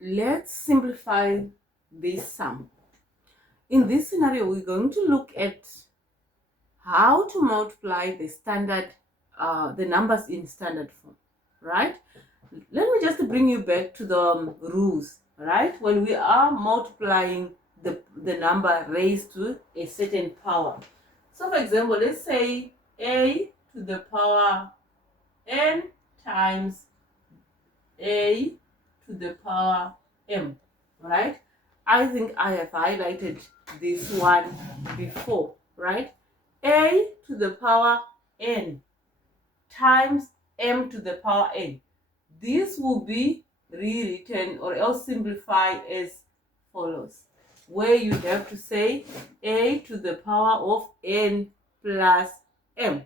let's simplify this sum. In this scenario, we're going to look at how to multiply the numbers in standard form, right? Let me just bring you back to the rules, right? When we are multiplying the number raised to a certain power. So for example, let's say a to the power n times a to the power m, right? I think I have highlighted this one before, right? A to the power n times m to the power n. This will be rewritten or else simplified as follows, where you have to say a to the power of n plus m.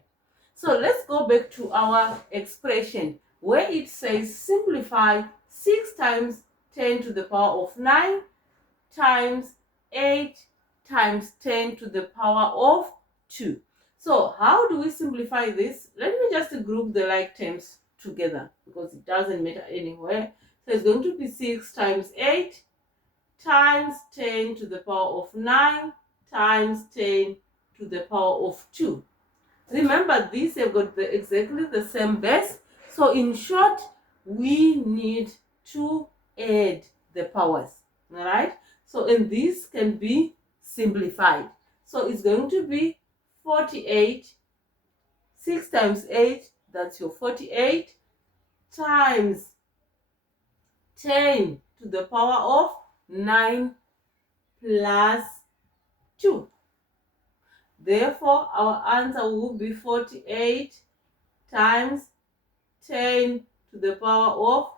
So let's go back to our expression where it says simplify 6 times 10 to the power of 9 times 8 times 10 to the power of 2. So how do we simplify this? Let me just group the like terms together because it doesn't matter anywhere. So it's going to be 6 times 8 times 10 to the power of 9 times 10 to the power of 2. Remember, these have got exactly the same base. So in short, we need to add the powers. All right. So and this can be simplified. So it's going to be 48. 6 times 8, that's your 48, times 10 to the power of 9 plus 2. Therefore, our answer will be 48 times 10 to the power of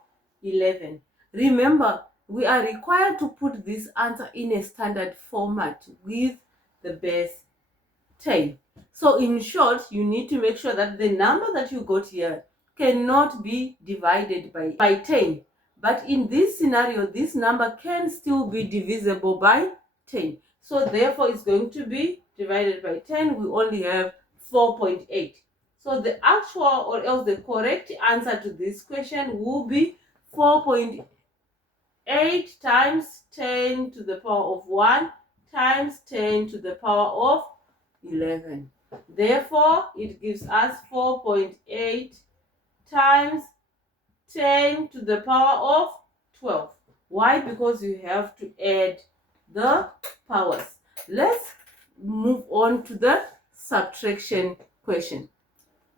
11. Remember, we are required to put this answer in a standard format with the base 10. So in short, you need to make sure that the number that you got here cannot be divided by 10. But in this scenario, this number can still be divisible by 10. So therefore, it's going to be divided by 10. We only have 4.8. So the actual or else the correct answer to this question will be 4.8 times 10 to the power of 1 times 10 to the power of 11. Therefore, it gives us 4.8 times 10 to the power of 12. Why? Because you have to add the powers. Let's move on to the subtraction question.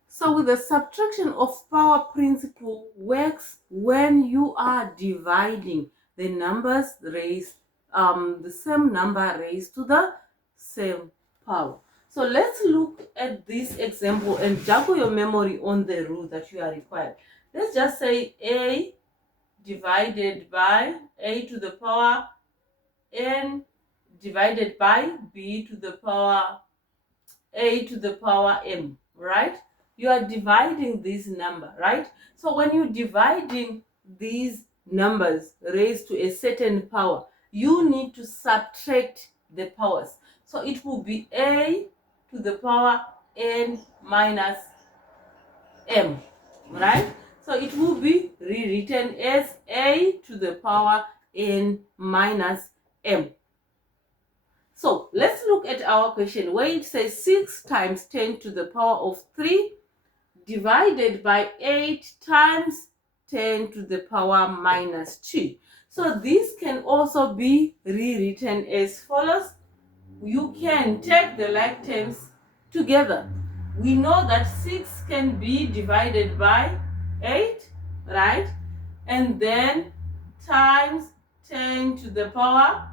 So with the subtraction of power principle works when you are dividing the numbers raised, the same number raised to the same power. So let's look at this example and juggle your memory on the rule that you are required. Let's just say a divided by a to the power n divided by b to the power a to the power m, right? You are dividing this number, right? So when you're dividing these numbers raised to a certain power, you need to subtract the powers. So it will be a to the power n minus m, right? So it will be rewritten as a to the power n minus m. So let's look at our question where it says 6 times 10 to the power of 3 divided by 8 times 10 to the power minus 2. So this can also be rewritten as follows. You can take the like terms together. We know that 6 can be divided by 8, right? And then times 10 to the power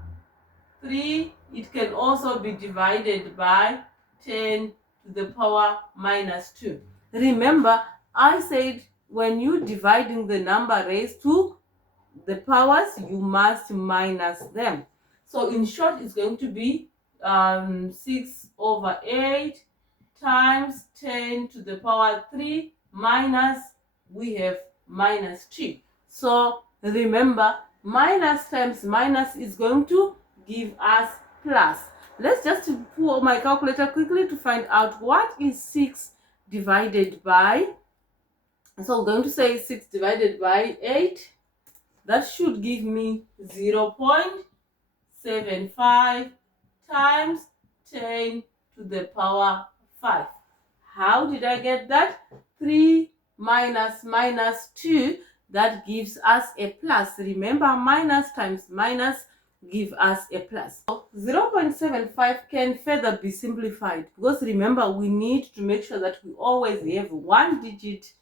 3, it can also be divided by 10 to the power minus 2. Remember, I said when you're dividing the number raised to the powers, you must minus them. So in short, it's going to be 6 over 8 times 10 to the power 3 minus, we have minus 2. So remember, minus times minus is going to give us plus. Let's just pull my calculator quickly to find out what is 6 divided by. So I'm going to say 6 divided by 8. that should give me 0.75 times 10 to the power 5. How did I get that? 3 minus minus 2, that gives us a plus. Remember, minus times minus give us a plus. So 0.75 can further be simplified, because remember, we need to make sure that we always have one digit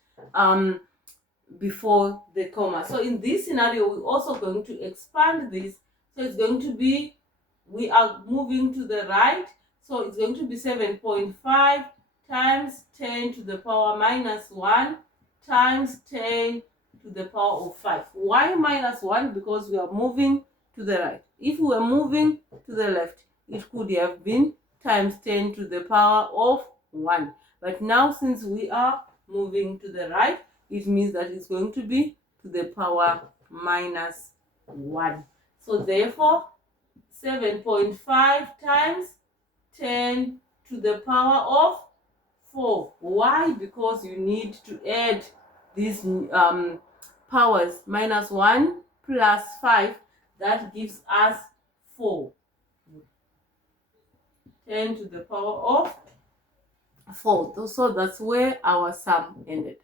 before the comma. So in this scenario, we're also going to expand this. So it's going to be, we are moving to the right, so it's going to be 7.5 times 10 to the power minus 1 times 10 to the power of 5. Why minus 1? Because we are moving to the right. If we were moving to the left, it could have been times 10 to the power of 1. But now, since we are moving to the right, it means that it's going to be to the power minus 1. So therefore, 7.5 times 10 to the power of 4. Why? Because you need to add these powers, minus 1 plus 5, that gives us 4. 10 to the power of 4. So that's where our sum ended.